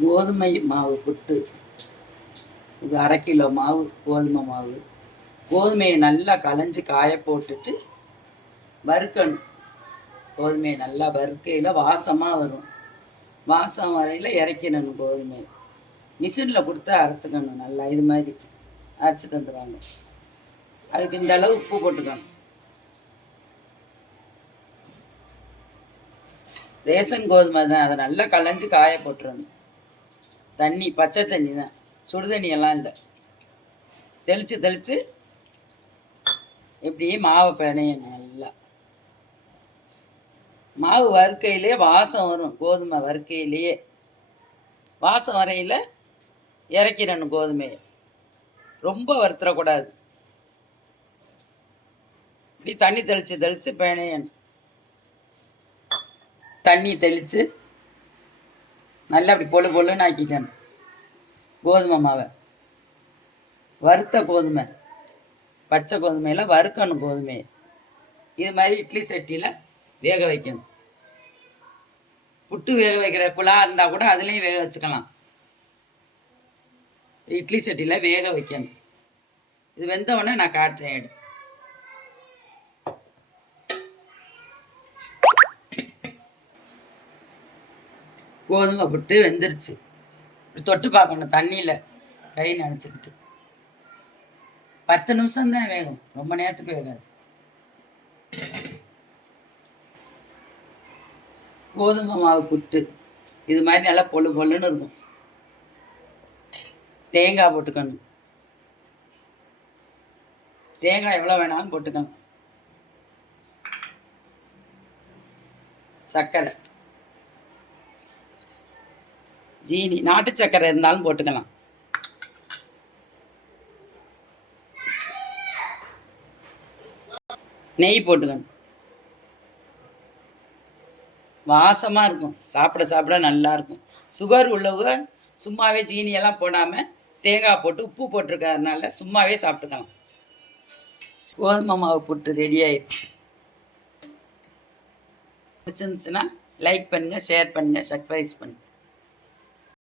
கோதுமை மாவு புட்டு. இது 1/2 கிலோ மாவு கோதுமை மாவு. கோதுமையை நல்லா களைஞ்சி காய போட்டுட்டு வறுக்கணும். கோதுமையை நல்லா வறுக்கையில் வாசமாக வரும். வாசம் வரையில் இறக்கிடணும். கோதுமையை மிஷினில் கொடுத்து அரைச்சிக்கணும். நல்லா இது மாதிரி அரைச்சி தந்துடுவாங்க. அதுக்கு இந்த அளவு உப்பு போட்டுக்கணும். ரேஷன் கோதுமை தான், அதை நல்லா களைஞ்சி காய போட்டுறணும். தண்ணி பச்சை தண்ணி தான், சுடு தண்ணியெல்லாம் இல்லை. தெளித்து தெளித்து இப்படியே மாவை பிணையணும். நல்லா மாவு வறுக்கையிலே வாசம் வரும். கோதுமை வறுக்கையிலேயே வாசம் வரையில் இறக்கிடணும். கோதுமையை ரொம்ப வறுத்துறக்கூடாது. இப்படி தண்ணி தெளித்து தெளித்து பிணையணும். தண்ணி தெளித்து நல்லா அப்படி பொழு பொழுன்னு ஆக்கிக்கணும். கோதுமை மாவை வறுத்த கோதுமை, பச்சை கோதுமையில் வறுக்கணும். கோதுமையை இது மாதிரி இட்லி சட்டியில் வேக வைக்கணும். புட்டு வேக வைக்கிற குழா இருந்தால் கூட அதுலேயும் வேக வச்சுக்கலாம். இட்லி சட்டியில் வேக வைக்கணும். இது வெந்தவுடனே நான் காட்டுறேன். எடு கோதுமை புட்டு வெந்துருச்சு. தொட்டு பார்க்கணும். தண்ணியில் கை நனைச்சிக்கிட்டு 10 நிமிஷம்தான் வேகும். ரொம்ப நேரத்துக்கு வேகாது. கோதுமை மாவு புட்டு இது மாதிரி நல்லா பொழு பொழுன்னு இருக்கும். தேங்காய் போட்டுக்கணும். தேங்காய் எவ்வளோ வேணாலும் போட்டுக்கணும். சர்க்கரை, ஜீனி, நாட்டு சர்க்கரை இருந்தாலும் போட்டுக்கலாம். நெய் போட்டுக்கணும். வாசமாக இருக்கும். சாப்பிட சாப்பிட நல்லாயிருக்கும். சுகர் உள்ளவங்க சும்மாவே ஜீனியெல்லாம் போடாமல் தேங்காய் போட்டு உப்பு போட்டிருக்கறதுனால சும்மாவே சாப்பிட்டுக்கலாம். கோதுமை மாவு புட்டு ரெடி ஆயிடுச்சு. பிடிச்சிருந்துச்சுன்னா லைக் பண்ணுங்கள், ஷேர் பண்ணுங்கள், சப்ஸ்கிரைப் பண்ணுங்கள்.